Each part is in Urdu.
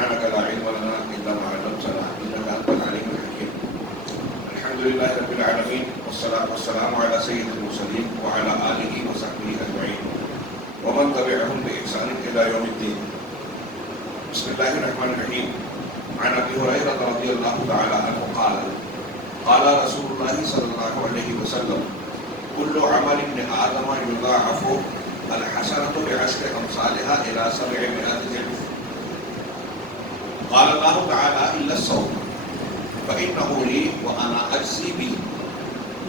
سبحانك لا علم لنا إلا ما علمتنا إنك أنت العليم الحكيم. الحمد لله رب العالمين والصلاة والسلام على سيد المرسلين وعلى آله وصحبه أجمعين ومن تبعهم بإحسان إلى يوم الدين. بسم الله الرحمن الرحيم. عن أبي هريرة رضي الله تعالى عنه قال قال رسول الله صلى الله عليه وسلم كل عمل ابن آدم يضاعف الحسنة بعشر أمثالها إلى 700 ضعف. قال الله تعالى إلا الصوم فإنه لي وأنا أجزي به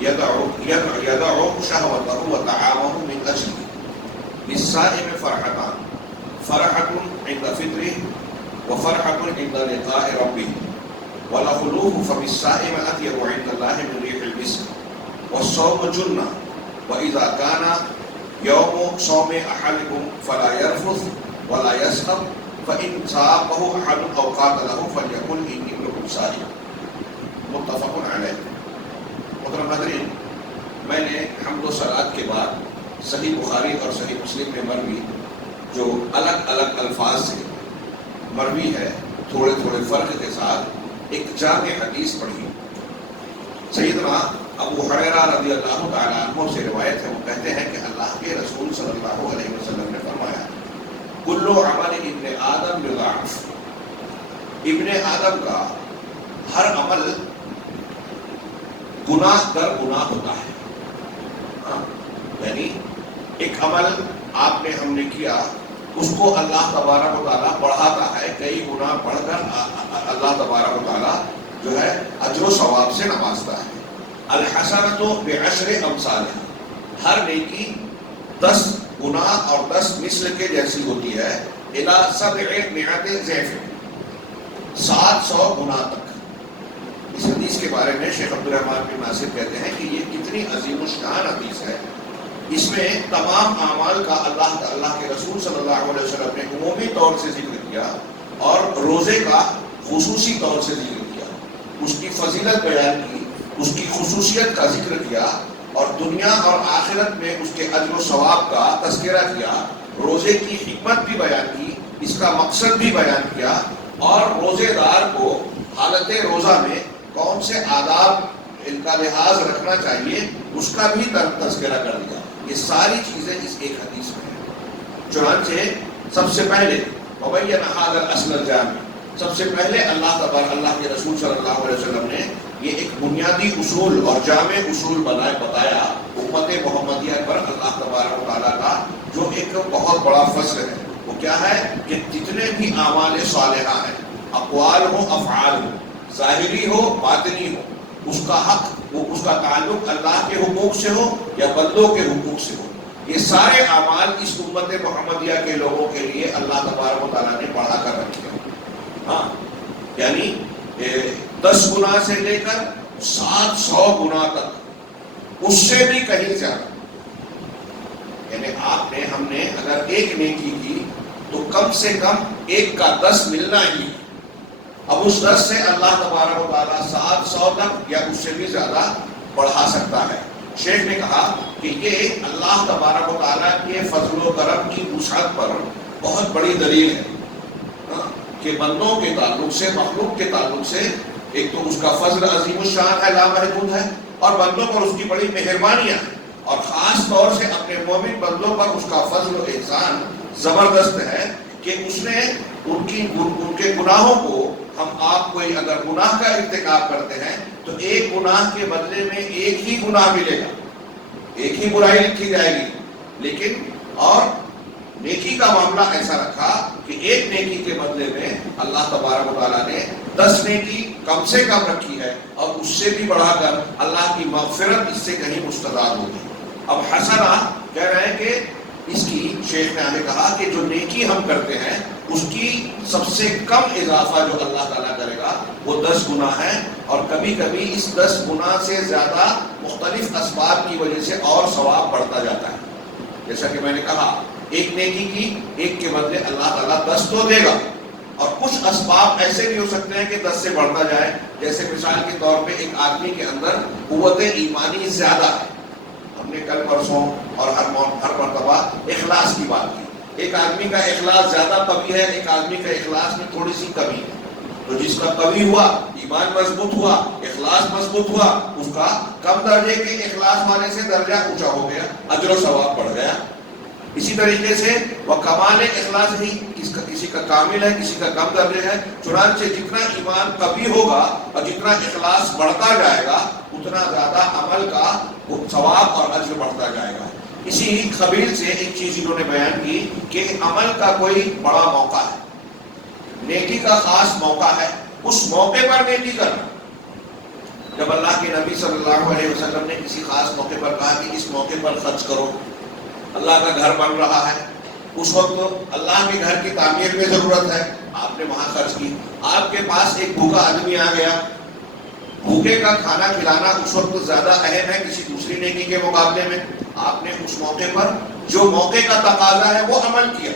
يدع شهوته وطعامه من أجلي. للصائم فرحتان فرحة عند فطره وفرحة عند لقاء ربه ولخلوه فم الصائم أطيب عند الله من ريح المسك. والصوم جنة وإذا كان يوم صوم أحدكم فلا يرفث ولا يسخط فإن صابه أحد أو قاتله فليقل إني امرؤ صائم. متفق علیہ. محترم حاضرین، میں نے حمد و صلوات کے بعد صحیح بخاری اور صحیح مسلم میں مروی جو الگ الگ الفاظ سے مروی ہے تھوڑے تھوڑے فرق کے ساتھ ایک جامع حدیث پڑھی. سیدنا ابو ہریرہ رضی اللہ تعالیٰ عنہ سے روایت ہے، وہ کہتے ہیں کہ اللہ کے رسول صلی اللہ علیہ وسلم نے فرمایا کل عمل ابن آدم یضاعف. ابن آدم کا ہر عمل گناہ در گناہ ہوتا ہے. یعنی ایک عمل آپ نے ہم نے کیا، اس کو اللہ تبارک و تعالیٰ بڑھاتا ہے، کئی گنا بڑھ کر اللہ تبارک و تعالیٰ جو ہے اجر و ثواب سے نوازتا ہے. الحسنۃ بعشر امثالها، ہر نیکی 10 گنا اور 10 مثل کے جیسی ہوتی ہے. الی 700 ضعف، 700 گنا تک. اس حدیث کے بارے میں شیخ عبدالرحمن بن ناصر کہتے ہیں کہ یہ کتنی عظیم الشان حدیث ہے. اس میں تمام اعمال کا اللہ کے رسول صلی اللہ علیہ وسلم نے عمومی طور سے ذکر کیا اور روزے کا خصوصی طور سے ذکر کیا. اس کی فضیلت بیان کی، اس کی خصوصیت کا ذکر کیا اور دنیا اور آخرت میں اس کے اجر و ثواب کا تذکرہ کیا. روزے کی حکمت بھی بیان کی، اس کا مقصد بھی بیان کیا اور روزے دار کو حالت روزہ میں کون سے آداب ان کا لحاظ رکھنا چاہیے اس کا بھی تذکرہ کر دیا. یہ ساری چیزیں اس ایک حدیث میں ہیں. چنانچہ سب سے پہلے مبین هذا الاصل الجامع، سب سے پہلے اللہ کے رسول صلی اللہ علیہ وسلم نے یہ ایک بنیادی اصول اور جامع اصول بتایا امت محمدیہ پر اللہ تبارک و تعالیٰ کا جو ایک بہت بڑا فضل ہے. وہ کیا ہے کہ جتنے بھی اعمال صالحہ ہیں، اقوال ہو افعال ہو، ظاہری ہو باطنی ہو، اس کا حق اس کا تعلق اللہ کے حقوق سے ہو یا بندوں کے حقوق سے ہو، یہ سارے اعمال اس امت محمدیہ کے لوگوں کے لیے اللہ تبارک و تعالیٰ نے بڑھا کر رکھے ہیں. ہاں، یعنی 10 گنا سے لے کر 700 گنا تک، اس سے بھی کہیں زیادہ. یعنی آپ نے ہم نے اگر ایک نیکی کی تو کم سے کم 1 کا 10 ملنا ہی. اب اس 10 سے اللہ تبارک و تعالیٰ 700 تک یا اس سے بھی زیادہ بڑھا سکتا ہے. شیخ نے کہا کہ یہ اللہ تبارک و تعالیٰ کے فضل و کرم کی وسعت پر بہت بڑی دلیل ہے کہ بندوں کے تعلق سے، مخلوق کے تعلق سے ایک تو اس کا فضل عظیم الشان ہے، لامحدود ہے، اور بندوں پر اس کی بڑی مہربانیاں ہیں، اور خاص طور سے اپنے مومن بندوں پر اس کا فضل و احسان زبردست ہے کہ اس نے ان کے گناہوں کو، ہم آپ کوئی اگر گناہ کا ارتکاب کرتے ہیں تو ایک گناہ کے بدلے میں ایک ہی گناہ ملے گا، ایک ہی برائی لکھی جائے گی. لیکن اور نیکی کا معاملہ ایسا رکھا کہ ایک نیکی کے بدلے میں اللہ تبارک و تعالیٰ نے 10 نیکی کم سے کم رکھی ہے اور اس سے بھی بڑھا کر اللہ کی مغفرت اس سے کہیں مستضاد ہوگی. اب حسنہ کہہ رہے ہیں کہ اس کی شیخ نے آگے کہا کہ جو نیکی ہم کرتے ہیں اس کی سب سے کم اضافہ جو اللہ تعالیٰ کرے گا وہ 10 گنا ہے، اور کبھی کبھی اس 10 گنا سے زیادہ مختلف اسباب کی وجہ سے اور ثواب بڑھتا جاتا ہے. جیسا کہ میں نے کہا ایک نیکی کی، ایک کے بدلے اللہ تعالیٰ 10 تو دے گا، اور کچھ اسباب ایسے بھی ہو سکتے ہیں کہ 10 سے بڑھتا جائے. جیسے مثال کے طور پہ ایک آدمی کے اندر قوت ایمانی زیادہ ہے. ہم نے کل پرسوں اور ہر مرتبہ اخلاص کی بات کی ایک آدمی کا اخلاص زیادہ قوی ہے، ایک آدمی کا اخلاص میں تھوڑی سی کمی ہے. تو جس کا قوی ہوا، ایمان مضبوط ہوا، اخلاص مضبوط ہوا، اس کا کم درجے کے اخلاص والے سے درجہ اونچا ہو گیا، اجر و ثواب بڑھ گیا. اسی طریقے سے وہ کمال اخلاص ہی کسی کا کامل ہے، کسی کا کم درجے ہے. چنانچہ جتنا ایمان قوی ہوگا اور جتنا اخلاص بڑھتا جائے گا اتنا زیادہ عمل کا ثواب اور اجر بڑھتا جائے گا. اسی قبیل سے ایک چیز انہوں نے بیان کی کہ عمل کا کوئی بڑا موقع ہے، نیکی کا خاص موقع ہے، اس موقع پر نیکی کرنا. جب اللہ کے نبی صلی اللہ علیہ وسلم نے کسی خاص موقع پر کہا کہ اس موقع پر خرچ کرو، اللہ کا گھر بن رہا ہے، اس وقت اللہ کے گھر کی تعمیر میں ضرورت ہے، آپ نے وہاں خرچ کی. آپ کے پاس ایک بھوکا آدمی آ گیا، بھوکے کا کھانا کھلانا اس وقت زیادہ اہم ہے کسی دوسری نیکی کے مقابلے میں. آپ نے اس موقع پر جو موقع کا تقاضا ہے وہ عمل کیا.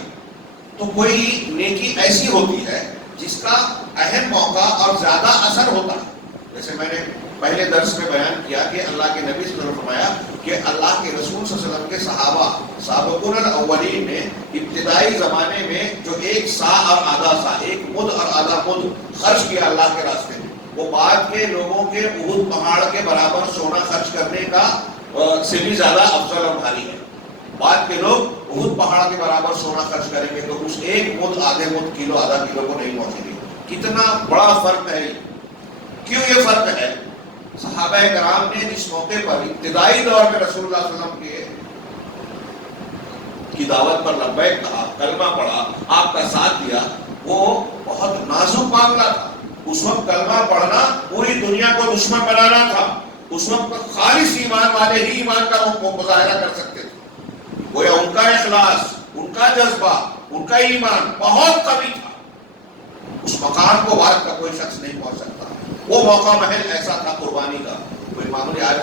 تو کوئی نیکی ایسی ہوتی ہے جس کا اہم موقع اور زیادہ اثر ہوتا ہے. جیسے میں نے پہلے درس میں بیان کیا کہ اللہ کے نبی صلی اللہ علیہ وسلم نے فرمایا کہ اللہ کے رسول صلی اللہ علیہ وسلم کے صحابہ سابقون الاولین نے ابتدائی زمانے میں جو ایک سا اور آدھا سا، ایک مد اور آدھا مد خرچ کیا اللہ کے راستے میں، وہ بعد کے لوگوں کے احد پہاڑ کے برابر سونا خرچ کرنے کا سے بھی زیادہ افضل اور بھاری ہے. بعد کے لوگ احد پہاڑ کے برابر سونا خرچ کریں گے تو اس ایک مد، آدھے مد، کلو، آدھا کلو کو نہیں پہنچیں گے. کتنا بڑا فرق ہے. کیوں یہ فرق ہے؟ صحابہ کرام نے اس موقع پر ابتدائی دور میں رسول اللہ صلی اللہ علیہ وسلم کی دعوت پر لبیک کہا، کلمہ پڑھا، آپ کا ساتھ دیا. وہ بہت نازک معاملہ تھا. اس وقت کلمہ پڑھنا پوری دنیا کو دشمن بنانا تھا. اس وقت خالص ایمان والے ہی ایمان کا مظاہرہ کر سکتے تھے. گویا ان کا اخلاص، ان کا جذبہ، ان کا ایمان بہت قوی تھا. اس مقام کو بعد کا کوئی شخص نہیں پہنچ سکتا. وہ موقع محل ایسا تھا قربانی کا. کوئی معمولی آج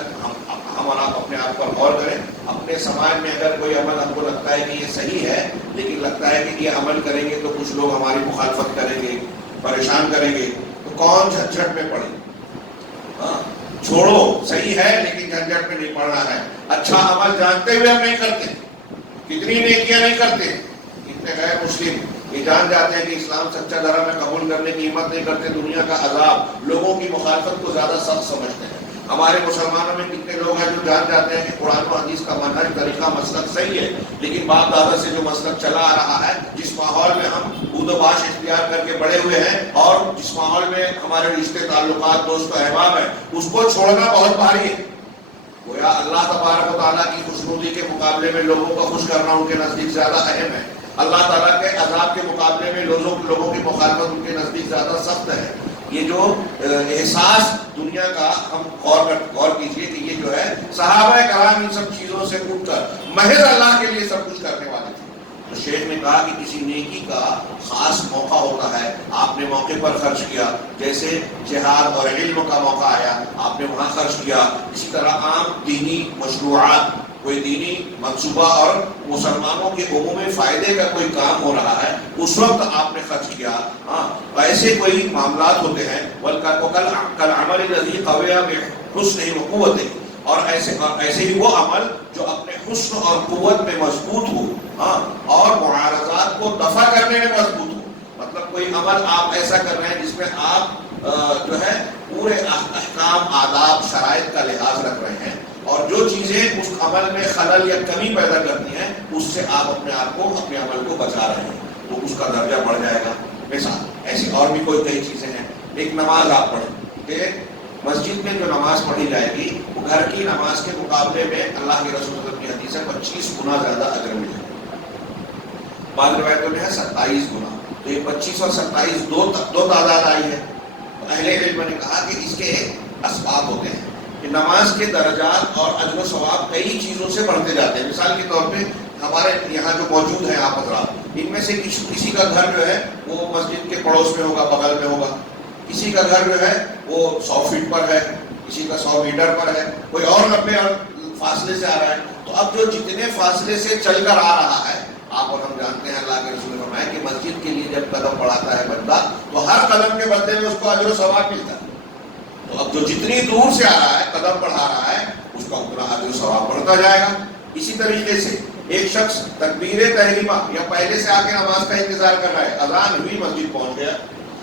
ہم اور آپ اپنے آپ پر غور کریں. اپنے سماج میں اگر کوئی عمل ہم کو لگتا ہے کہ یہ صحیح ہے، لیکن لگتا ہے کہ یہ عمل کریں گے تو کچھ لوگ ہماری مخالفت کریں گے، پریشان کریں گے، تو کون جھنجھٹ میں پڑے؟ چھوڑو، صحیح ہے لیکن جھنجھٹ میں نہیں پڑنا ہے. اچھا عمل جانتے ہوئے ہم نہیں کرتے. کتنی نیکیاں نہیں کرتے. کتنے غیر مسلم یہ جان جاتے ہیں کہ اسلام سچا دھرم ہے، قبول کرنے کی ہمت نہیں کرتے. دنیا کا عذاب، لوگوں کی مخالفت کو زیادہ سخت سمجھتے ہیں. ہمارے مسلمانوں میں کتنے لوگ ہیں جو جان جاتے ہیں کہ قرآن و حدیث کا منہج، طریقہ، مسلک صحیح ہے، لیکن باپ دادا سے جو مسلک چلا آ رہا ہے، جس ماحول میں ہم بود و باش اختیار کر کے بڑے ہوئے ہیں اور جس ماحول میں ہمارے رشتے تعلقات، دوست و احباب ہیں، اس کو چھوڑنا بہت بھاری ہے. گویا اللہ تبارک و تعالیٰ کی خوشنودی کے مقابلے میں لوگوں کو خوش کرنا ان کے نزدیک زیادہ اہم ہے. اللہ تعالیٰ کے عذاب کے مقابلے میں لوگوں کی مخالفت ان کے نزدیک زیادہ سخت ہے. یہ جو احساس دنیا کا، ہم غور کیجئے کہ یہ جو ہے صحابہ کرام ان سب چیزوں سے اٹھ کر محض اللہ کے لیے سب کچھ کرنے والے تھے. تو شیخ نے کہا کہ کسی نیکی کا خاص موقع ہوتا ہے، آپ نے موقع پر خرچ کیا. جیسے جہاد اور علم کا موقع آیا، آپ نے وہاں خرچ کیا. اسی طرح عام دینی مشروعات، کوئی دینی منصوبہ اور مسلمانوں کے عمومی فائدے کا کوئی کام ہو رہا ہے، اس وقت آپ نے خرچ کیا. ایسے کوئی معاملات ہوتے ہیں کالعمل الذی قوی بحسنہ وقوتہ، اور ایسے ہی وہ عمل جو اپنے حسن اور قوت میں مضبوط ہو اور معارضات کو دفع کرنے میں مضبوط ہو. مطلب کوئی عمل آپ ایسا کر رہے ہیں جس میں آپ جو ہے پورے احکام، آداب، شرائط کا لحاظ رکھ رہے ہیں، اور جو چیزیں اس عمل میں خلل یا کمی پیدا کرتی ہیں اس سے آپ اپنے آپ کو، اپنے عمل کو بچا رہے ہیں، تو اس کا درجہ بڑھ جائے گا. مثال ایسی اور بھی کوئی کئی چیزیں ہیں. ایک نماز آپ پڑھیں کہ مسجد میں جو نماز پڑھی جائے گی وہ گھر کی نماز کے مقابلے میں اللہ کے رسول صلی اللہ علیہ وسلم کی حدیث ہے 25 گنا زیادہ اجر ملے گا. بعض روایتوں میں ہے 27 گنا. تو یہ 25 اور 27 دو تعداد آئی ہے. اہل علم نے کہا کہ اس کے ایک اسباب ہوتے ہیں کہ نماز کے درجات اور اجر و ثواب کئی چیزوں سے بڑھتے جاتے ہیں. مثال کے طور پہ ہمارے یہاں جو موجود ہیں آپ حضرات، ان میں سے کسی کا گھر جو ہے وہ مسجد کے پڑوس میں ہوگا، بغل میں ہوگا. کسی کا گھر جو ہے وہ 100 فٹ پر ہے، کسی کا 100 میٹر پر ہے، کوئی اور لمبے فاصلے سے آ رہا ہے. تو اب جو جتنے فاصلے سے چل کر آ رہا ہے، آپ اور ہم جانتے ہیں اللہ کے رسول نے فرمایا کہ مسجد کے لیے جب قدم بڑھاتا ہے بندہ تو ہر قدم کے بدلے میں اس کو اجر و ثواب ملتا ہے. تو اب جو جتنی دور سے آ رہا ہے، قدم بڑھا رہا ہے، اس کا اتنا اجر و ثواب بڑھتا جائے گا. اسی طریقے سے ایک شخص تکبیر تحریمہ یا پہلے سے آ کے نماز کا انتظار کر رہا ہے، اذان ہوئی مسجد پہنچ گیا،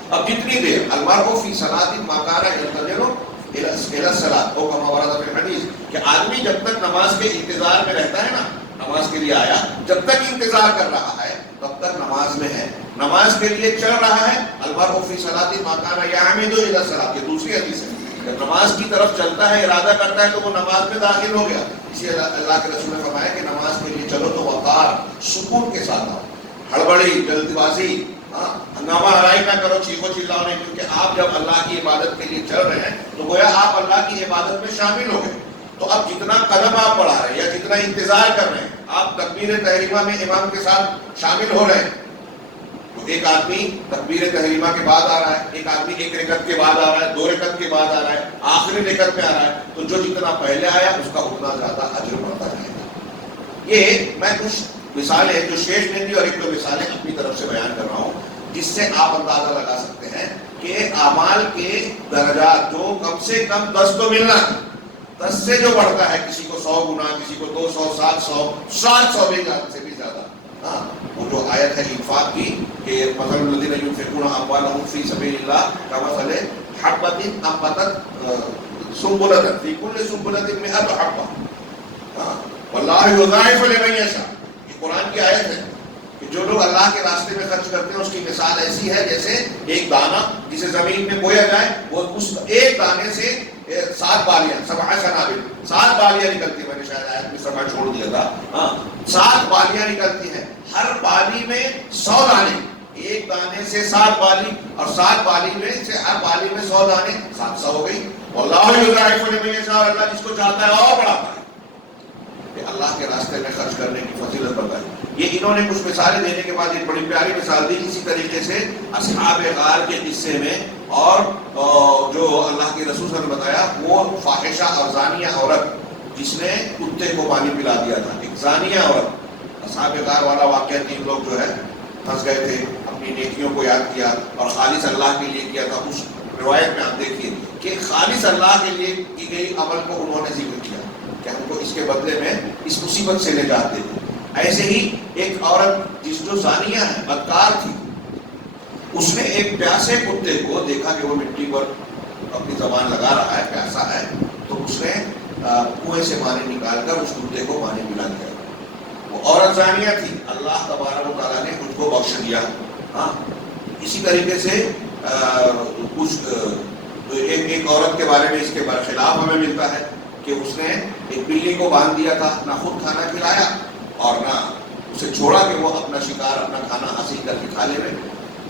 اب کتنی دیر؟ المرء فی صلاۃ ما کان ينتظر الی الصلاۃ، او کما ورد فی الحدیث، کہ آدمی جب تک نماز کے انتظار میں رہتا ہے نا، نماز کے لیے آیا، جب تک انتظار کر رہا ہے تب تک نماز میں ہے، نماز کے لیے چل رہا ہے۔ المرء فی صلاۃ ما کان یعمد الی الصلاۃ، یہ دوسری حدیث ہے، جب نماز کی طرف چلتا ہے، ارادہ کرتا ہے تو وہ نماز میں داخل ہو گیا۔ اسی اللہ کے رسول نے فرمایا کہ نماز کے لیے چلو تو وقار، سکون کے ساتھ آؤ، ہڑبڑی، جلد بازی، ہنگامہ ہرائی نہ کرو، چیخو چلاؤ نہیں، کیونکہ آپ جب اللہ کی عبادت کے لیے چل رہے ہیں تو گویا آپ اللہ کی عبادت میں شامل ہو گئے۔ تو اب جتنا قدم آپ بڑھا رہے ہیں یا جتنا انتظار کر رہے ہیں، آپ تکبیر تحریمہ میں امام کے ساتھ شامل ہو رہے ہیں، تو ایک آدمی تکبیر تحریمہ کے بعد آ رہا ہے، ایک آدمی ایک رکعت کے بعد آ رہا ہے، 2 رکعت کے بعد آ رہا ہے، آخری رکعت میں آ رہا ہے، تو جو جتنا پہلے آیا اس کا اتنا زیادہ اجر بڑھتا جائے گا۔ یہ میں کچھ مثالیں جو شیش نے دی اور ایک دو مثالیں اپنی طرف سے بیان کر رہا ہوں، جس سے آپ اندازہ لگا سکتے ہیں کہ اعمال کے درجات جو کم سے کم 10 تو ملنا، 10 سے جو بڑھتا ہے، کسی کو 100 گنا، کسی کو 200، 700 سے بھی زیادہ۔ ہاں، وہ جو آیت ہے انفاق کی کہ مثل الذین ينفقون اموالهم فی سبیل اللہ کمثل حبۃ انبتت سنبلۃ فی کل سنبلۃ 100 حبۃ واللہ یضاعف لمن یشاء، یہ قرآن کی آیت ہے کہ جو لوگ اللہ کے راستے میں خرچ کرتے ہیں اس کی مثال ایسی ہے جیسے ایک دانہ جسے زمین میں بویا جائے، وہ اس ایک دانے سے 7 بالیاں، 7 سنابل، 7 بالیاں نکلتی ہیں۔ میں نے شاید آیت میں 7 چھوڑ دیا تھا، ہاں 7 بالیاں نکلتی ہیں، ہر بالی میں 100 دانے، ایک دانے سے 7 بالی، اور 7 بالی میں سے ہر بالی میں 100 دانے، 700 ہو گئی۔ واللہ یضاعف لمن یشاء، اللہ جس کو چاہتا ہے اور بڑھاتا ہے۔ کہ اللہ کے راستے میں خرچ کرنے کی فضیلت بتائی۔ یہ انہوں نے کچھ مثالیں دینے کے بعد ایک بڑی پیاری مثال دی، اسی طریقے سے اصحاب غار کے قصے میں، اور جو اللہ کے رسول صلی اللہ علیہ وسلم نے بتایا وہ فاحشہ اور زانیہ عورت جس نے کتے کو پانی پلا دیا تھا، ایک زانیہ عورت۔ اصحاب غار والا واقعہ، 3 لوگ جو ہے پھنس گئے تھے، اپنی نیکیوں کو یاد کیا اور خالص اللہ کے لیے کیا تھا۔ اس روایت میں آپ دیکھیے کہ خالص اللہ کے لیے کی گئی عمل کو انہوں نے ذکر کیا کہ ہم کو اس کے بدلے میں اس مصیبت سے نجات دے دیں۔ ایسے ہی ایک عورت جس جو زانیہ ہے، بدکار تھی، اس نے ایک پیاسے کتے کو دیکھا کہ وہ مٹی پر اپنی زبان لگا رہا ہے، پیاسا ہے، تو اس نے کنویں سے پانی نکال کر اس کتے کو پانی پلا دیا۔ وہ عورت زانیہ تھی، اللہ تبارک و تعالیٰ نے اس کو بخش دیا۔ ہاں، اسی طریقے سے کچھ ایک عورت کے بارے میں اس کے برخلاف ہمیں ملتا ہے کہ اس نے ایک بلی کو باندھ دیا تھا، نہ خود کھانا کھلایا اور نہ اسے چھوڑا کہ وہ اپنا شکار، اپنا کھانا حاصل کر کے کھا لے۔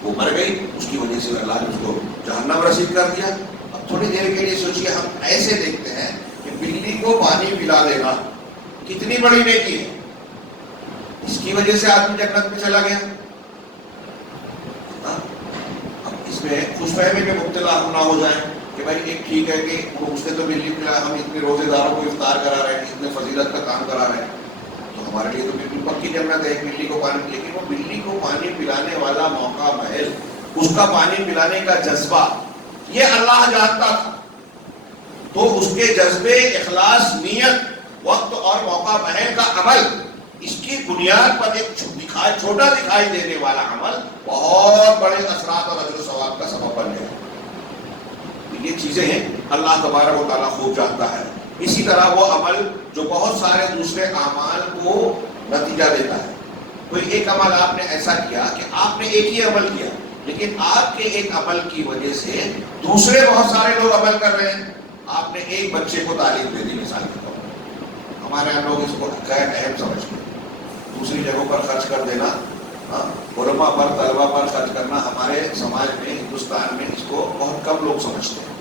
وہ مر گئی، اس کی وجہ سے اللہ نے اس کو جہنم رسید کر دیا۔ اب تھوڑی دیر کے لیے سوچیے، ہم ایسے دیکھتے ہیں کہ بلی کو پانی پلا دینا کتنی بڑی نیکی ہے، اس کی وجہ سے آدمی جنت میں چلا گیا۔ اب اس میں خوش فہمی میں مبتلا ہم نہ ہو جائیں کہ بھائی ایک ٹھیک ہے کہ اس نے تو بلی پلا، ہم اتنے روزے داروں کو افطار کرا رہے ہیں، اتنے فضیلت کا کام کرا رہے ہیں، تو ہمارے لیے تو بالکل پکی جنت ہے ایک بلی کو پانی، لیکن وہ بلی کو پانی پلانے والا موقع محل، اس کا پانی پلانے کا جذبہ، یہ اللہ جانتا تھا۔ تو اس کے جذبے، اخلاص، نیت، وقت اور موقع محل کا عمل، اس کی بنیاد پر ایک چھوٹا دکھائی دینے والا عمل بہت بڑے اثرات اور اجر و ثواب کا سبب بن گیا۔ یہ چیزیں اللہ تبارک و تعالیٰ خوب جانتا ہے۔ اسی طرح وہ عمل جو بہت سارے دوسرے اعمال کو نتیجہ دیتا ہے۔ کوئی ایک عمل آپ نے ایسا کیا کہ آپ نے ایک ہی عمل کیا، لیکن آپ کے ایک عمل کی وجہ سے دوسرے بہت سارے لوگ عمل کر رہے ہیں۔ آپ نے ایک بچے کو تعلیم دے دی، مثال کے طور پر، ہمارے یہاں لوگ اس کو غیر اہم سمجھتے ہیں۔ دوسری جگہوں پر خرچ کر دینا، علماء پر، طلباء پر خرچ کرنا، ہمارے سماج میں، ہندوستان میں اس کو بہت کم لوگ سمجھتے ہیں۔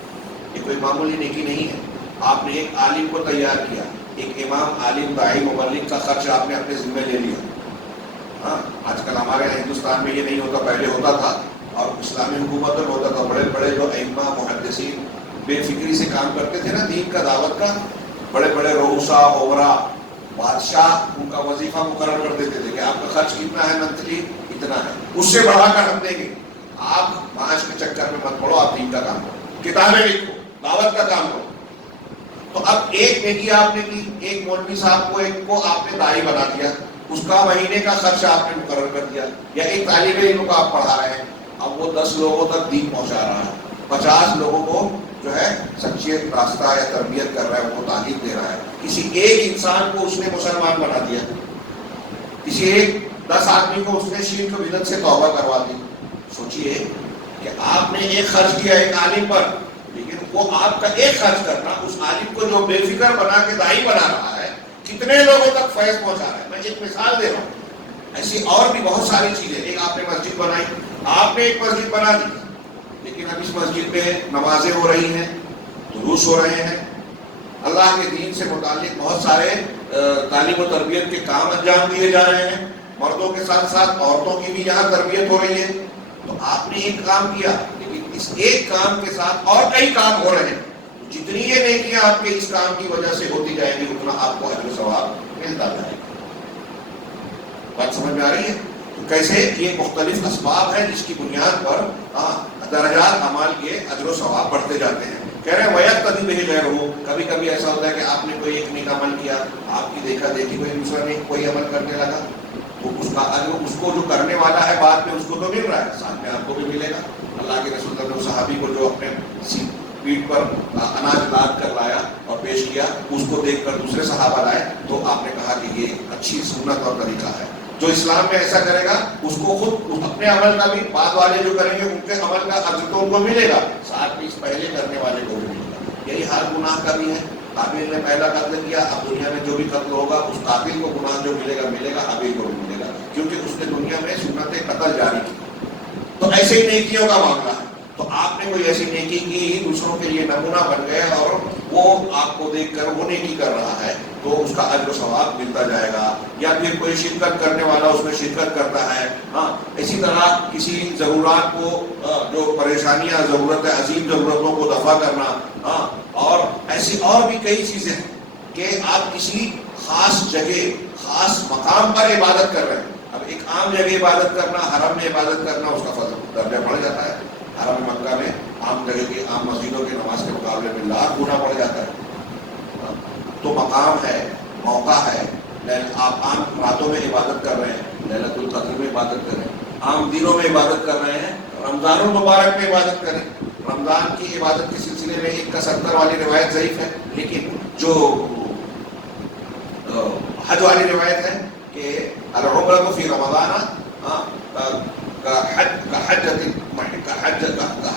یہ کوئی معمولی نیکی نہیں ہے۔ آپ نے ایک عالم کو تیار کیا، ایک امام، عالم، داعی، مبلغ کا خرچ آپ نے اپنے ذمہ لے لیا۔ ہاں، آج کل ہمارے یہاں ہندوستان میں یہ نہیں ہوتا، پہلے ہوتا تھا، اور اسلامی حکومت میں ہوتا تھا۔ بڑے بڑے جو ائمہ، محدثین بے فکری سے کام کرتے تھے نا دین کا، دعوت کا، بڑے بڑے رؤسا، اوبرا، بادشاہ ان کا وظیفہ مقرر کر دیتے تھے کہ آپ کا خرچ کتنا ہے منتھلی، اتنا ہے، اس سے بڑھا کر ہم دیں گے، آپ معاش کے چکر میں مت پڑو، آپ دین کا کام کرو، کتابیں لکھو، دعوت کا کام کرو۔ تو اب ایک نیکی آپ نے کی، ایک مولوی صاحب کو، ایک کو آپ نے داعی بنا دیا، اس کا مہینے کا خرچ آپ نے مقرر کر دیا، یا ایک طالب علم کو آپ پڑھا رہے ہیں، اب وہ 10 لوگوں تک دین پہنچا رہا ہے، 50 لوگوں کو جو ہے سچے راستہ یا تربیت کر رہا ہے، ان کو تعلیم دے رہا ہے، کسی ایک انسان کو اس نے مسلمان بنا دیا، کسی ایک 10 آدمی کو اس نے شرک و بدعت سے توبہ کروا دی. سوچئے کہ آپ نے ایک خرچ کیا ایک عالم پر، لیکن وہ آپ کا ایک خرچ کرنا اس عالم کو جو بے فکر بنا کے داعی بنا رہا ہے، کتنے لوگوں تک فیض پہنچا رہا ہے. میں ایک مثال دے رہا ہوں، ایسی اور بھی بہت ساری چیزیں. ایک آپ نے مسجد بنائی، آپ نے ایک مسجد بنا دی، لیکن اب اس مسجد میں نمازیں ہو رہی ہیں، دروس ہو رہے ہیں، اللہ کے دین سے متعلق بہت سارے تعلیم و تربیت کے کام انجام دیے جا رہے ہیں، مردوں کے ساتھ ساتھ عورتوں کی بھی یہاں تربیت ہو رہی ہے. تو آپ نے ایک کام کیا، لیکن اس ایک کام کے ساتھ اور کئی کام ہو رہے ہیں. جتنی یہ نیکیاں آپ کے اس کام کی وجہ سے ہوتی جائیں گی، اتنا آپ کو اجر و ثواب ملتا جائے گا. بات سمجھ میں آ رہی ہے؟ تو کیسے یہ مختلف اسباب ہیں جس کی بنیاد پر درجات اعمال کے اجر و ثواب بڑھتے جاتے ہیں. کہہ رہے ہیں وَيَقْتَدِي بِهِ غَيْرُهُ. کبھی کبھی ایسا ہوتا ہے کہ آپ نے کوئی ایک نیک عمل کیا، آپ کی دیکھا دیکھی کوئی دوسرا نیک کوئی عمل کرنے لگا، تو اس کا اجر اس کو جو کرنے والا ہے بعد میں اس کو تو مل رہا ہے، ساتھ میں آپ کو بھی ملے گا. اللہ کے رسول صلی اللہ علیہ وسلم صحابی کو جو اپنے پیٹھ پر اناج لاد کر لایا اور پیش کیا، اس کو دیکھ کر دوسرے صحابہ لائے، تو آپ نے کہا کہ یہ اچھی سنت اور طریقہ ہے. جو اسلام میں ایسا کرے گا اس کو خود اپنے عمل کا بھی، بعد والے جو کریں گے ان کے عمل کا اجر تو ان کو ملے گا، ساتھ میں اس پہلے کرنے والے کو بھی ملے گا. یہی حال گناہ کا بھی ہے. قابل نے پہلا قتل کیا، اب دنیا میں جو بھی قتل ہوگا اس قاتل کو گناہ جو ملے گا حابیل کو بھی ملے گا، کیونکہ اس نے دنیا میں سنت قتل جاری کی. تو ایسے ہی نیکیوں کا معاملہ ہے. تو آپ نے کوئی ایسی نیکی کی، دوسروں کے لیے نمونہ بن گئے اور وہ آپ کو دیکھ کر وہ نیکی کر رہا ہے، تو اس کا اجر و ثواب ملتا جائے گا. یا پھر کوئی شرکت کرنے والا اس میں شرکت کرتا ہے، اسی طرح کسی ضرورات کو، جو پریشانیاں، ضرورت عظیم ضرورتوں کو دفع کرنا، اور ایسی اور بھی کئی چیزیں ہیں کہ آپ کسی خاص جگہ، خاص مقام پر عبادت کر رہے ہیں. اب ایک عام جگہ عبادت کرنا، حرم میں عبادت کرنا، اس کا فضل درجہ بڑھ جاتا ہے. حرم مکہ میں عام جگہ کی، عام مسجدوں کی نماز کے مقابلے میں لاکھ گنا بڑھ جاتا ہے. تو مقام ہے، موقع ہے. آپ عام راتوں میں عبادت کر رہے ہیں، لیلۃ القدر میں عبادت کریں، عام دنوں میں عبادت کر رہے ہیں، رمضان المبارک میں عبادت کریں. رمضان کی عبادت کے سلسلے میں 1 کا 70 والی روایت ضعیف ہے، لیکن جو حج والی روایت ہے کہ العمرۃ فی رمضان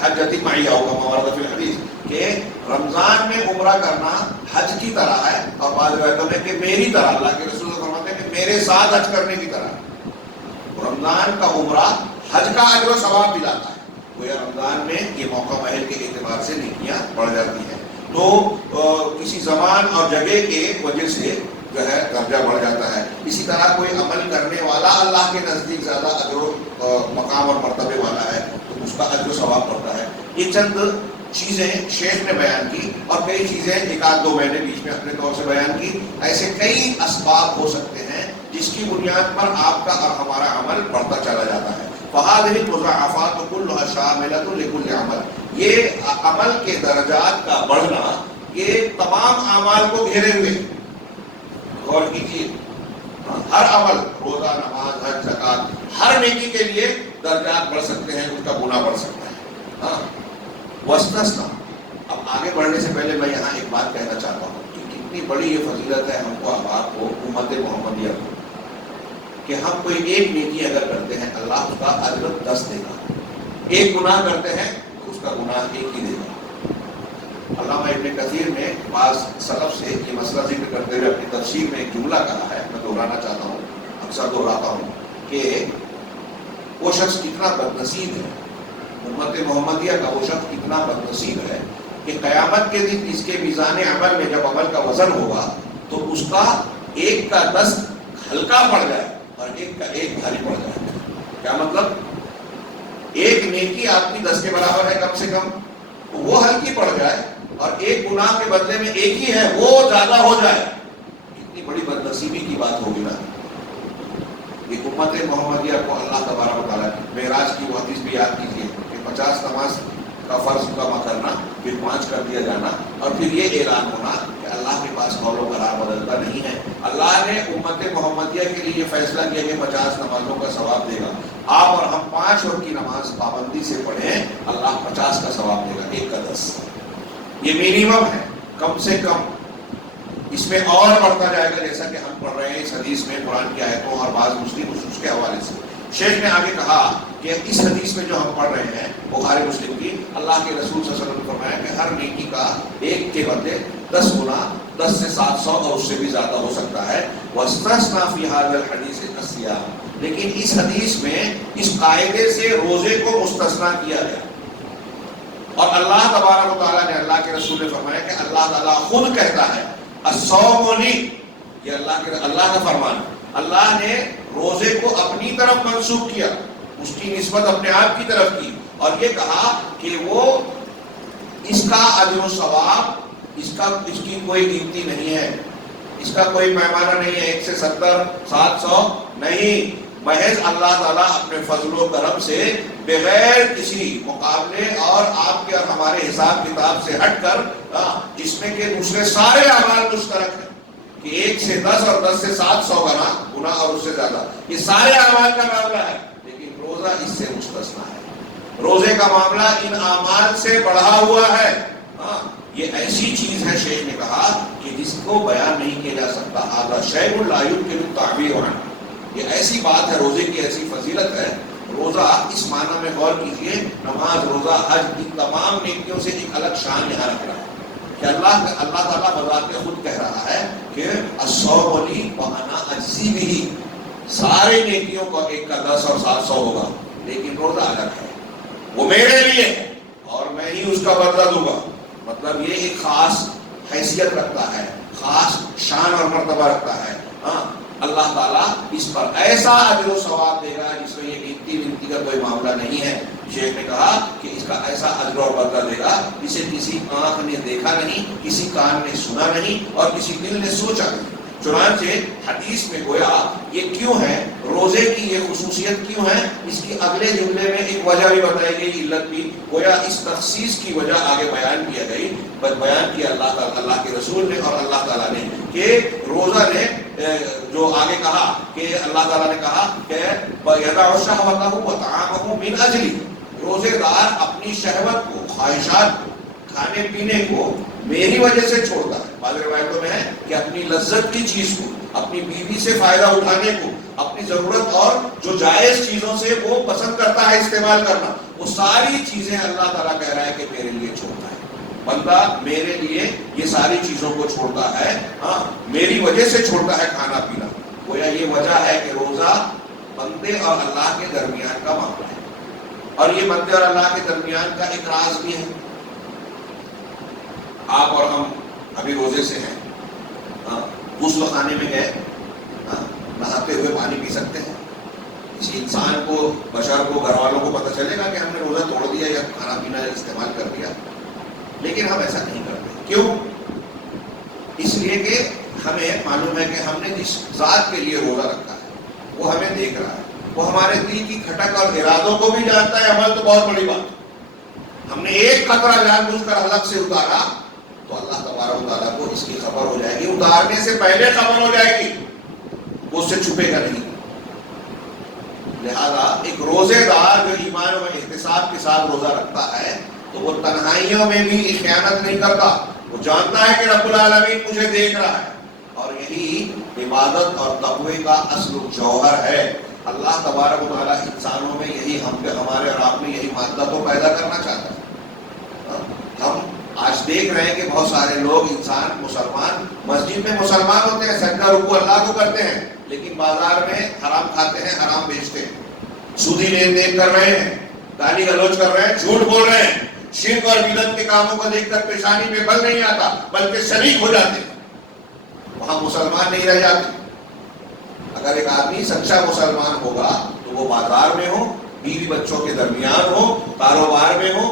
حجتی معی او کما ورد فی الحدیث، کہ رمضان میں عمرہ کرنا حج کی طرح ہے، اور بعض روایتوں میں کہ میری طرح، اللہ کے رسول فرماتے ہیں کہ میرے ساتھ حج کرنے کی طرح ہے. رمضان کا عمرہ حج کا اجر و ثواب دلاتا ہے. گویا رمضان میں یہ موقع محل کے اعتبار سے نیکیاں بڑھ جاتی ہیں. تو کسی زمان اور جگہ کے وجہ سے جو ہے درجہ بڑھ جاتا ہے. اسی طرح کوئی عمل کرنے والا اللہ کے نزدیک زیادہ اجر و مقام اور مرتبے والا ہے، تو اس کا اجر و ثواب پڑتا ہے. یہ چند چیزیں شیخ نے بیان کی، اور کئی چیزیں ایک آدھ دو میں نے بیچ میں اپنے طور سے بیان کی. ایسے کئی اسباب ہو سکتے ہیں جس کی بنیاد پر آپ کا اور ہمارا عمل بڑھتا چلا جاتا ہے. فَهَذِهِ الْمُضَاعَفَاتُ كُلُّهَا شَامِلَةٌ لِكُلِّ عَمَلٍ. یہ عمل کے درجات کا بڑھنا یہ تمام اعمال کو گھیرے ہوئے. غور کیجیے، ہر عمل، روزہ، نماز، حج، زکات، ہر نیکی کے لیے درجات بڑھ سکتے ہیں، اس کا گناہ بڑھ سکتا ہے. وَاسْتَثْنَى. اب آگے بڑھنے سے پہلے میں یہاں ایک بات کہنا چاہتا ہوں کہ کتنی بڑی یہ فضیلت ہے ہم کو، اب آپ کو، امت محمدیہ کو، کہ ہم کوئی ایک نیکی اگر کرتے ہیں اللہ اس کا اجر 10 دے گا. ایک گناہ کرتے ہیں تو اس کا گناہ 1 ہی دے گا. علامہ ابن کثیر نے بعض سلف سے یہ مسئلہ ذکر کرتے ہوئے اپنی تفسیر میں ایک جملہ کہا ہے، میں دہرانا چاہتا ہوں، اکثر دہراتا ہوں، کہ وہ شخص کتنا بدنصیب ہے، امت محمدیہ کا وہ شخص کتنا بدنصیب ہے کہ قیامت کے دن اس کے میزان عمل میں جب عمل کا وزن ہوگا تو اس کا 1 کا 10 ہلکا پڑ جائے اور 1 کا 1 بھاری پڑ جائے. کیا مطلب؟ ایک نیکی آپ کی 10 کے برابر ہے کم سے کم، وہ ہلکی پڑ جائے، اور ایک گناہ کے بدلے میں ایک ہی ہے وہ زیادہ ہو جائے. کتنی بڑی بدنصیبی کی بات ہوگی نا. یہ امت محمدیہ کو اللہ تبارک و تعالیٰ معراج کی وہ حدیث بھی یاد کیجیے کہ 50 نماز کا فرض جمع کرنا، پھر 5 کر دیا جانا، اور پھر یہ اعلان ہونا کہ اللہ کے پاس قول و قرار بدلتا نہیں ہے. اللہ نے نے امت محمدیہ کے لیے یہ فیصلہ کیا کہ 50 نمازوں کا ثواب دے گا. آپ اور ہم 5 وقت کی نماز پابندی سے پڑھیں, اللہ 50 کا ثواب دے گا, 1 کا 10. یہ منیمم ہے, کم سے کم. اس میں اور بڑھتا جائے گا جیسا کہ ہم پڑھ رہے ہیں اس حدیث میں قرآن کی آیتوں اور بعض مسلم نصوص کے حوالے سے. شیخ نے آگے کہا کہ اس حدیث میں جو ہم پڑھ رہے ہیں بخاری مسلم کی, اللہ کے رسول صلی اللہ علیہ وسلم نے فرمایا کہ ہر نیکی کا 1 کے بدلے 10 گنا, 10 سے 700 اور اس سے بھی زیادہ ہو سکتا ہے. واستثنى فی ھذا الحدیث الصیام, لیکن اس حدیث میں اس قاعدے سے روزے کو مستثنیٰ کیا گیا. اور اللہ تبارک و تعالیٰ نے, اللہ کے رسول نے فرمایا کہ اللہ تعالیٰ خود کہتا ہے الصوم لی, یہ اللہ کا فرمان. اللہ نے روزے کو اپنی طرف منسوخ کیا, اس کی نسبت اپنے آپ کی طرف کی, اور یہ کہا کہ وہ اس کا اجر و ثواب, اس کی کوئی گنتی نہیں ہے, اس کا کوئی پیمانہ نہیں ہے, 1 سے 70 700 نہیں. محض اللہ تعالیٰ اپنے فضل و کرم سے بغیر کسی مقابلے اور آپ کے اور ہمارے حساب کتاب سے ہٹ کر, جس میں کہ دوسرے سارے اعمال مشترک ہیں کہ 1 سے 10 اور 10 سے 700 گنا اور اس سے زیادہ, یہ سارے اعمال کا معاملہ ہے, لیکن روزہ اس سے مستثنیٰ ہے. روزے کا معاملہ ان اعمال سے بڑھا ہوا ہے. یہ ایسی چیز ہے, شیخ نے کہا, کہ جس کو بیان نہیں کیا جا سکتا. ھذا شیء لا یمکن التعبیر عنہ, یہ ایسی بات ہے, روزے کی ایسی فضیلت ہے. روزہ اس معنی میں غور کیجئے, نماز, روزہ, حج, ان تمام نیکیوں سے ایک الگ شان یہاں رکھ رہا ہے کہ اللہ تعالیٰ بذات خود کہہ رہا ہے کہ الصوم لی وانا اجزی بہ, سارے نیکیوں کا 1 کا 10 اور 700 ہوگا, لیکن روزہ الگ ہے, وہ میرے لیے ہے اور میں ہی اس کا بدلہ دوں گا. مطلب یہ ایک خاص حیثیت رکھتا ہے, خاص شان اور مرتبہ رکھتا ہے. اللہ تعالیٰ اس پر ایسا اجر و ثواب دے گا جس میں یہ گنتی کا کوئی معاملہ نہیں ہے. شیخ نے کہا کہ اس کا ایسا اجر اور بدلہ دے گا جسے کسی آنکھ نے دیکھا نہیں, کسی کان نے سنا نہیں اور کسی دل نے سوچا نہیں. چنانچہ حدیث میں گویا یہ کیوں ہے, روزے کی یہ خصوصیت کیوں ہے, اس کی اگلے جملے میں ایک وجہ بھی بتائی گئی, علت بھی. گویا اس تخصیص کی وجہ آگے بیان کیا گئی, بیان کیا اللہ کے رسول نے اور اللہ تعالیٰ نے, کہ روزہ نے جو آگے کہا کہ اللہ تعالیٰ نے کہا کہ یدع شہوتہ وطعامہ من اجلی, روزے دار اپنی شہوت کو, خواہشات کو, کھانے پینے کو میری وجہ سے چھوڑتا ہے. بعض روایتوں میں ہے کہ اپنی لذت کی چیز کو, اپنی بیوی سے فائدہ اٹھانے کو, اپنی ضرورت اور جو جائز چیزوں سے وہ پسند کرتا ہے استعمال کرنا, وہ ساری چیزیں اللہ تعالیٰ کہہ رہا ہے کہ میرے لیے چھوڑتا ہے. بندہ میرے لیے یہ ساری چیزوں کو چھوڑتا ہے, میری وجہ سے چھوڑتا ہے کھانا پینا. گویا یہ وجہ ہے کہ روزہ بندے اور اللہ کے درمیان کا معاملہ ہے, اور یہ بندے اور اللہ کے درمیان کا ایک راز بھی ہے. آپ اور ہم ابھی روزے سے ہیں, غسل خانے میں گئے, نہاتے ہوئے پانی پی سکتے ہیں. کسی انسان کو, بشر کو, گھر والوں کو پتہ چلے گا کہ ہم نے روزہ توڑ دیا یا کھانا پینا استعمال کر دیا, لیکن ہم ایسا نہیں کرتے. کیوں؟ اس لیے کہ ہمیں معلوم ہے کہ ہم نے جس ذات کے لیے روزہ رکھا ہے وہ ہمیں دیکھ رہا ہے, وہ ہمارے دل کی کھٹک اور ارادوں کو بھی جانتا ہے. عمل تو بہت بڑی بات, ہم نے ایک قطرہ جان بوجھ کر حلق سے اتارا تو اللہ تبارک و تعالیٰ کو اس کی خبر ہو جائے گی, اتارنے سے پہلے خبر ہو جائے گی, وہ اس سے چھپے گا نہیں. لہذا ایک روزے دار جو ایمان و احتساب کے ساتھ روزہ رکھتا ہے تو وہ تنہائیوں میں بھی خیانت نہیں کرتا, وہ جانتا ہے کہ رب العالمین مجھے دیکھ رہا ہے. اور یہی عبادت اور تقوی کا اصل جوہر ہے. اللہ تبارک و تعالیٰ انسانوں میں یہی, ہم پہ, ہمارے اور آپ میں یہی مادہ تو پیدا کرنا چاہتا ہے. ہم آج دیکھ رہے ہیں کہ بہت سارے لوگ, انسان, مسلمان, مسجد میں مسلمان ہوتے ہیں, سجدہ رکوع اللہ کو کرتے ہیں, لیکن بازار میں حرام کھاتے ہیں, حرام بیچتے ہیں, سودی لین دین کر رہے ہیں, گالی گلوچ کر رہے ہیں, جھوٹ بول رہے ہیں. شرک اور بدعت کے کاموں کو دیکھ کر پیشانی میں بل نہیں آتا بلکہ شریک ہو جاتے ہیں, وہاں مسلمان نہیں رہ جاتے. اگر ایک آدمی سچا مسلمان ہوگا تو وہ بازار میں ہو, بیوی بچوں کے درمیان ہو, کاروبار میں ہو,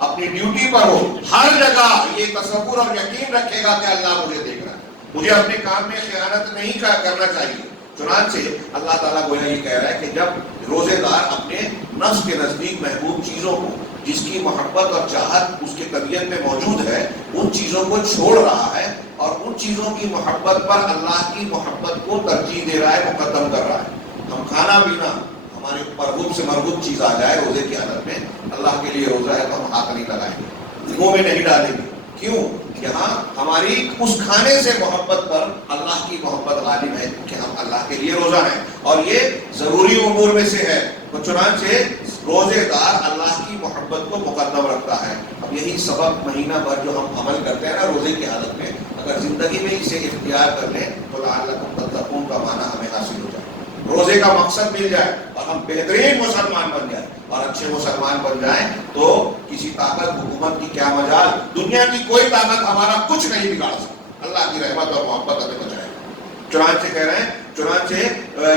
اپنی ڈیوٹی پر ہو, ہر جگہ یہ تصور اور یقین رکھے گا کہ اللہ مجھے دیکھ رہا ہے, مجھے اپنے کام میں خیانت نہیں کرنا چاہیے. چنانچہ اللہ تعالیٰ گویا یہ کہہ رہا ہے کہ جب روزے دار اپنے نفس کے نزدیک محبوب چیزوں کو, جس کی محبت اور چاہت اس کے طبیعت میں موجود ہے, ان چیزوں کو چھوڑ رہا ہے, اور ان چیزوں کی محبت پر اللہ کی محبت کو ترجیح دے رہا ہے، مقدم کر رہا ہے۔ ہم کھانا پینا ہماری مرغوب سے مرغوب چیز آ جائے روزے کی حالت میں، اللہ کے لیے روزہ ہے تو ہم ہاتھ نہیں لگائیں گے، منہ میں نہیں ڈالیں گے۔ کیوں؟ یہاں ہماری اس کھانے سے محبت پر اللہ کی محبت غالب ہے کہ ہم اللہ کے لیے روزہ ہیں، اور یہ ضروری امور میں سے ہے۔ تو چنانچہ روزے دار اللہ کی محبت کو مقدم رکھتا ہے۔ اب یہی سبق مہینہ بھر جو ہم عمل کرتے ہیں نا روزے کی حالت میں، اگر زندگی میں اسے اختیار کر لیں تو لعلکم تتقون کا معنی ہمیں حاصل ہو جائے، روزے کا مقصد مل جائے اور ہم بہترین مسلمان بن جائیں اور اچھے مسلمان بن جائیں تو کسی طاقت حکومت کی کیا مجال، دنیا کی کوئی طاقت ہمارا کچھ نہیں بگاڑ سکتی، اللہ کی رحمت اور محبت ہمیں بچائے۔ چنانچہ کہہ رہے ہیں، چنانچہ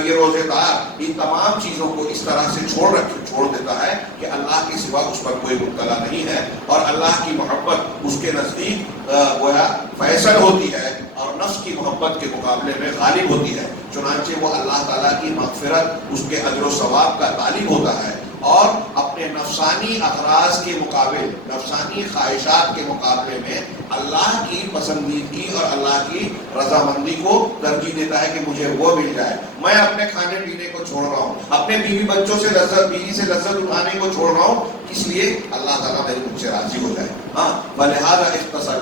یہ روزے دار ان تمام چیزوں کو اس طرح سے چھوڑ دیتا ہے کہ اللہ کے سوا اس پر کوئی مبتلا نہیں ہے، اور اللہ کی محبت اس کے نزدیک گویا فیصل ہوتی ہے اور نفس کی محبت کے مقابلے میں غالب ہوتی ہے۔ چنانچہ وہ اللہ تعالیٰ کی مغفرت، اس کے اجر و ثواب کا طالب ہوتا ہے، اور اپنے نفسانی اغراض کے مقابل، نفسانی خواہشات کے مقابلے میں اللہ کی پسندیدگی اور اللہ کی رضامندی کو ترجیح دیتا ہے کہ مجھے وہ مل جائے۔ میں اپنے کھانے پینے کو چھوڑ رہا ہوں، اپنے بیوی بچوں سے بیوی سے لذت اٹھانے کو چھوڑ رہا ہوں، اس لیے اللہ تعالیٰ میرے مجھ سے راضی ہو جائے۔ ہاں، لہٰذا اختصار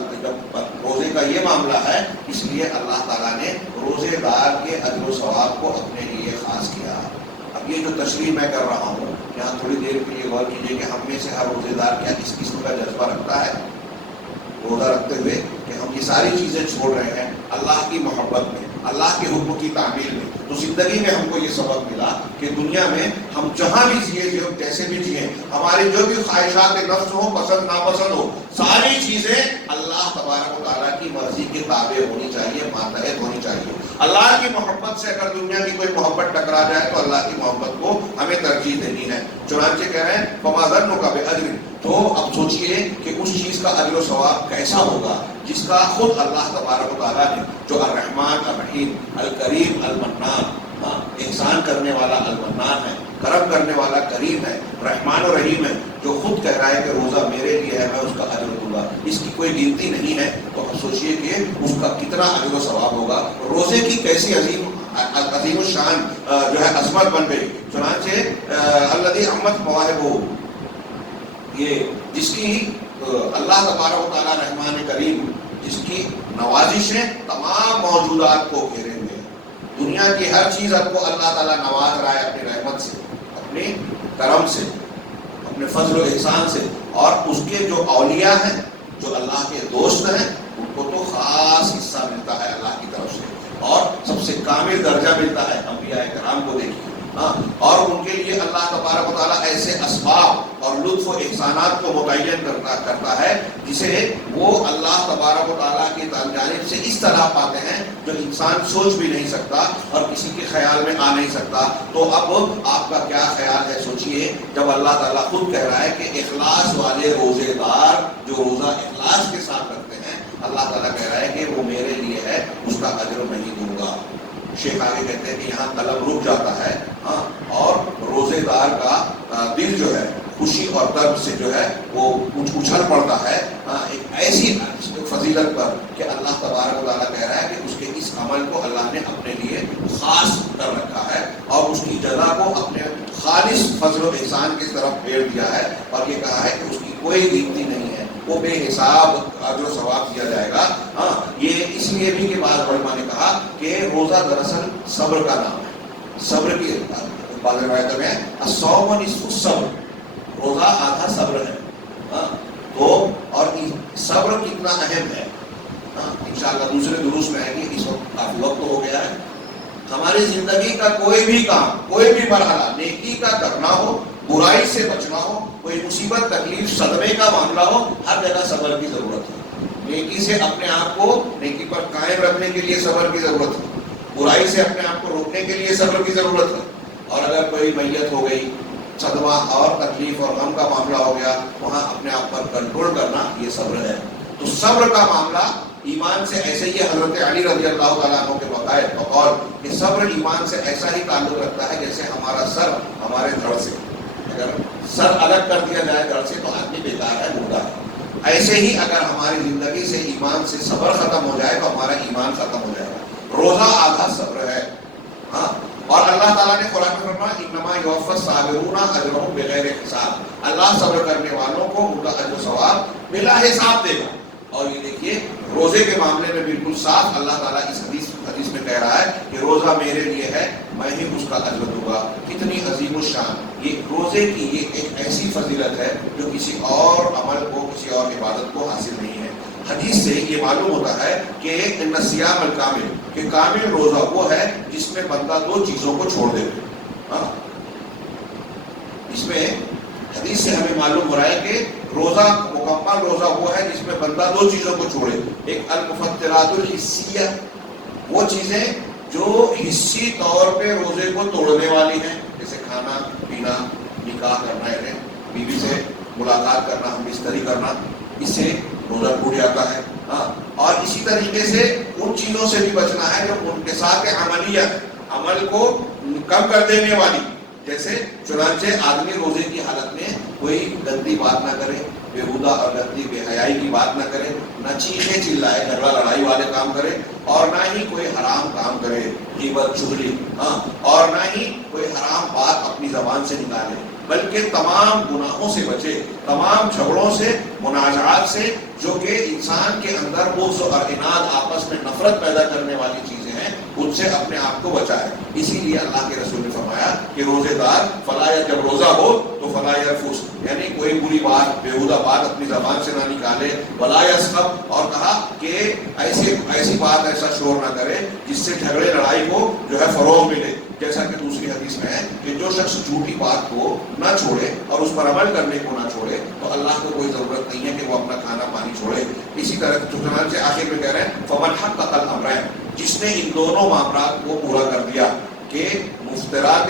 روزے کا یہ معاملہ ہے، اس لیے اللہ تعالیٰ نے روزے دار کے اجر و ثواب کو اپنے لیے خاص کیا۔ اب یہ جو تشریح میں کر رہا ہوں، یہاں تھوڑی دیر کے لیے غور کیجیے کہ ہم میں سے ہر روزے دار کیا اس قسم کا جذبہ رکھتا ہے، روزہ رکھتے ہوئے کہ ہم یہ ساری چیزیں چھوڑ رہے ہیں اللہ کی محبت میں، اللہ کے حکم کی تعمیل میں۔ تو زندگی میں ہم کو یہ سبق ملا کہ دنیا میں ہم جہاں بھی جیے، جو جیسے بھی جیے، ہماری جو بھی خواہشات نفس ہو، پسند ناپسند ہو، ساری چیزیں اللہ تبارک و تعالیٰ کی مرضی کے تابع ہونی چاہیے، ماتحت ہونی چاہیے۔ اللہ کی محبت سے اگر دنیا کی کوئی محبت ٹکرا جائے تو اللہ کی محبت کو ہمیں ترجیح دینی ہے۔ چنانچہ کہہ رہے ہیں فما ظنک بأجر، تو اب سوچئے کہ اس چیز کا اجر و ثواب کیسا ہوگا جس کا خود اللہ تبارک و تعالیٰ نے، جو الرحمن الرحیم الکریم المنان، احسان کرنے والا المنان ہے، کرم کرنے والا کریم ہے، رحمان و رحیم ہے، جو خود کہہ رہا ہے کہ روزہ میرے لیے ہے، میں اس کا اجر دوں گا، اس کی کوئی گنتی نہیں ہے، تو اب سوچئے کہ اس کا کتنا اجر و ثواب ہوگا۔ روزے کی کیسی عظیم الشان جو ہے عظمت بن گئی۔ چنانچہ الذی عمت مواہبہ، یہ جس کی اللہ تبارک و تعالیٰ رحمان کریم، جس کی نوازشیں تمام موجودات کو گھیرے ہوئے، دنیا کی ہر چیز آپ کو اللہ تعالیٰ نواز رہا ہے اپنی رحمت سے، اپنی کرم سے، اپنے فضل و احسان سے، اور اس کے جو اولیاء ہیں، جو اللہ کے دوست ہیں، ان کو تو خاص حصہ ملتا ہے اللہ کی طرف سے، اور سب سے کامل درجہ ملتا ہے۔ انبیاء کرام کو دیکھیے، اور ان کے لیے اللہ تبارک و تعالیٰ ایسے اسباب اور لطف و احسانات کو متعین کرتا ہے جسے وہ اللہ تبارک و تعالیٰ کی جانب سے اس طرح پاتے ہیں جو انسان سوچ بھی نہیں سکتا اور کسی کے خیال میں آ نہیں سکتا۔ تو اب آپ کا کیا خیال ہے، سوچئے جب اللہ تعالیٰ خود کہہ رہا ہے کہ اخلاص والے روزے دار جو روزہ اخلاص کے ساتھ رکھتے ہیں، اللہ تعالیٰ کہہ رہا ہے کہ وہ میرے لیے ہے، اس کا اجر نہیں دوں گا۔ شیخ آگے کہتے ہیں کہ یہاں قلم رک جاتا ہے، اور روزے دار کا دل جو ہے خوشی اور درد سے جو ہے وہ اچھل پڑتا ہے ایک ایسی فضیلت پر کہ اللہ تبارک و تعالیٰ کہہ رہا ہے کہ اس کے اس عمل کو اللہ نے اپنے لیے خاص کر رکھا ہے، اور اس کی جزا کو اپنے خالص فضل و احسان کی طرف پھیر دیا ہے، اور یہ کہا ہے کہ اس کی کوئی گنتی نہیں ہے، وہ بے حساب اجر و ثواب دیا جائے گا۔ یہ اس لیے بھی کہ بعض علماء نے کہا کہ روزہ دراصل صبر کا نام ہے، صبر کی بعض روایتوں میں الصوم نصف الصبر، روزہ آدھا صبر ہے۔ تو اور صبر کتنا اہم ہے انشاءاللہ دوسرے دروس میں ہے کہ اس وقت کافی وقت ہو گیا ہے۔ ہماری زندگی کا کوئی بھی کام، کوئی بھی مرحلہ نیکی کا کرنا ہو، برائی سے بچنا ہو، کوئی مصیبت تکلیف صدمے کا معاملہ ہو، ہر جگہ صبر کی ضرورت ہے۔ نیکی سے اپنے آپ کو نیکی پر قائم رکھنے کے لیے صبر کی ضرورت ہے، برائی سے اپنے آپ کو روکنے کے لیے صبر کی ضرورت ہے، اور اگر کوئی میت ہو گئی، صدمہ اور تکلیف اور غم کا معاملہ ہو گیا، وہاں اپنے آپ پر کنٹرول کرنا یہ صبر ہے۔ تو صبر کا معاملہ ایمان سے ایسے ہی حضرت علی رضی اللہ تعالیٰ عنہ کے بقول کہ صبر ایمان سے ایسا ہی تعلق رکھتا ہے جیسے ہمارا سر ہمارے دھڑ سے، اگر سر الگ کر دیا جائے دھڑ سے تو آدمی بیکار ہے، مردہ ہے۔ ایسے ہی اگر ہماری زندگی سے ایمان سے صبر ختم ہو جائے تو ہمارا ایمان ختم ہو جائے گا. روزہ آدھا صبر ہے. ہاں، اور اللہ تعالیٰ نے قرآن میں فرمایا انما یوفی الصابرون اجرهم بغیر حساب. اللہ صبر کرنے والوں کو ان کا اجر و ثواب بلا حساب دے گا. اور یہ دیکھیے روزے کے معاملے میں بالکل صاف اللہ تعالیٰ اس حدیث میں کہہ رہا ہے کہ روزہ میرے لیے ہے، میں ہی اس کا اجر دوں گا. کتنی عظیم الشان یہ روزے کی یہ ایک ایسی فضیلت ہے جو کسی اور عمل کو، کسی اور عبادت کو حاصل نہیں ہے. حدیث سے یہ معلوم ہوتا ہے کہ ان الصیام الکامل، کہ کامل روزہ وہ ہے جس میں بندہ دو چیزوں کو چھوڑ دے. ہاں، اس میں حدیث سے ہمیں معلوم ہو رہا ہے کہ روزہ مکمل روزہ وہ ہے جس میں بندہ دو چیزوں کو چھوڑے. ایک المفطرات الحسیہ، وہ چیزیں جو حصی طور پہ روزے کو توڑنے والی ہیں، جیسے کھانا پینا، نکاح کرنا، یعنی بیوی سے ملاقات کرنا، ہم بستری کرنا، اس سے روزہ ٹوٹ جاتا ہے. ہاں، اور اسی طریقے سے ان چیزوں سے بھی بچنا ہے جو ان کے ساتھ عملیہ، عمل کو کم کر دینے والی. جیسے چنانچہ آدمی روزے کی حالت میں کوئی گندی بات نہ کرے، بےہودہ اور گندی بے حیائی کی بات نہ کرے، نہ چیخے چلائے، جھگڑا لڑائی والے کام کرے، اور نہ ہی کوئی حرام کام کرے، غیبت چغلی، ہاں، اور نہ ہی کوئی حرام بات اپنی زبان سے نکالے، بلکہ تمام گناہوں سے بچے، تمام جھگڑوں سے، منازعات سے، جو کہ انسان کے اندر بغض اور عناد، آپس میں نفرت پیدا کرنے والی چیزیں ہیں، ان سے اپنے آپ کو بچائے. اسی لیے اللہ کے رسول نے فرمایا کہ روزے دار جب روزہ ہو تو فلا یرفث، یعنی کوئی بری بات، بیہودہ بات اپنی زبان سے نہ نکالے. ولا یسخب، اور کہا کہ ایسی بات، ایسا شور نہ کرے جس سے جھگڑے لڑائی کو جو ہے فروغ ملے. جیسا کہ دوسری حدیث میں ہے کہ جو شخص جھوٹی بات کو نہ چھوڑے اور اس پر عمل کرنے کو نہ چھوڑے تو اللہ کو کوئی ضرورت نہیں ہے کہ وہ اپنا کھانا پانی چھوڑے. اسی طرح چنانچہ آخر میں کہہ رہے ہیں فمن حقق الامرین، جس نے ان دونوں معاملات کو پورا کر دیا کہ مفترات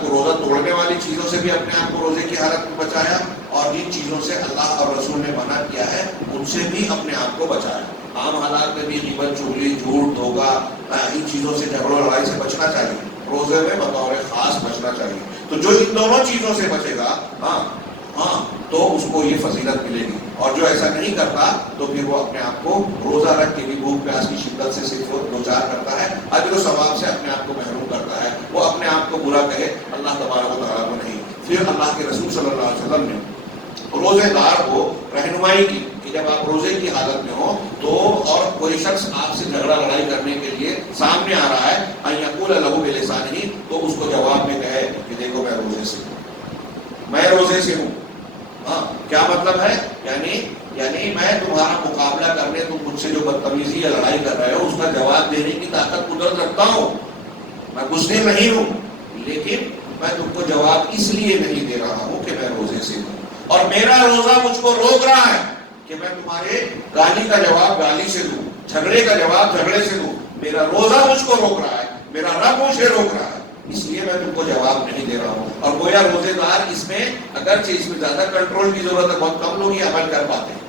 کو، روزہ توڑنے والی چیزوں سے بھی اپنے آپ کو روزے کی حالت میں بچایا، اور جن چیزوں سے اللہ اور رسول نے منع کیا ہے ان سے بھی اپنے آپ کو بچایا. عام حالات میں بھی غیبت، چغلی، جھوٹ، دھوکہ، ان چیزوں سے، جھگڑوں لڑائی سے بچنا چاہیے. روزے میں بطور خاص بچنا چاہیے. تو جو ان دونوں چیزوں سے بچے گا، ہاں تو اس کو یہ فضیلت ملے گی. اور جو ایسا نہیں کرتا تو پھر وہ اپنے آپ کو روزہ رکھ کے بھی بھوک پیاس کی شدت سے صرف دوچار کرتا ہے، اجر و ثواب سے اپنے آپ کو محروم کرتا ہے. وہ اپنے آپ کو برا کہے، اللہ تبارک و تعالیٰ کو نہیں. پھر اللہ کے رسول صلی اللہ علیہ وسلم نے روزے دار کو رہنمائی کی کہ جب آپ روزے کی حالت میں ہو تو، اور کوئی شخص آپ سے جھگڑا لڑائی کرنے کے لیے سامنے آ رہا ہے، ان یقول لہ بلسانہ، تو اس کو جواب میں کہے کہ دیکھو میں روزے سے ہوں، میں روزے سے ہوں. ہاں، کیا مطلب ہے؟ یعنی میں تمہارا مقابلہ کرنے، تم مجھ سے جو بدتمیزی یا لڑائی کر رہے ہو اس کا جواب دینے کی طاقت قدرت رکھتا ہوں. میں غصے نہیں ہوں، لیکن میں تم کو جواب اس لیے نہیں دے رہا ہوں کہ میں روزے سے ہوں، اور میرا روزہ مجھ کو روک رہا ہے کہ میں تمہارے گالی کا جواب گالی سے دوں، جھگڑے کا جواب جھگڑے سے دوں. میرا روزہ مجھ کو روک رہا ہے، میرا رب مجھے روک رہا ہے، اس لیے میں تم کو جواب نہیں دے رہا ہوں. اور گویا روزے دار اس میں، اگرچہ اس میں زیادہ کنٹرول کی ضرورت ہے، بہت کم لوگ یہ عمل کر پاتے ہیں،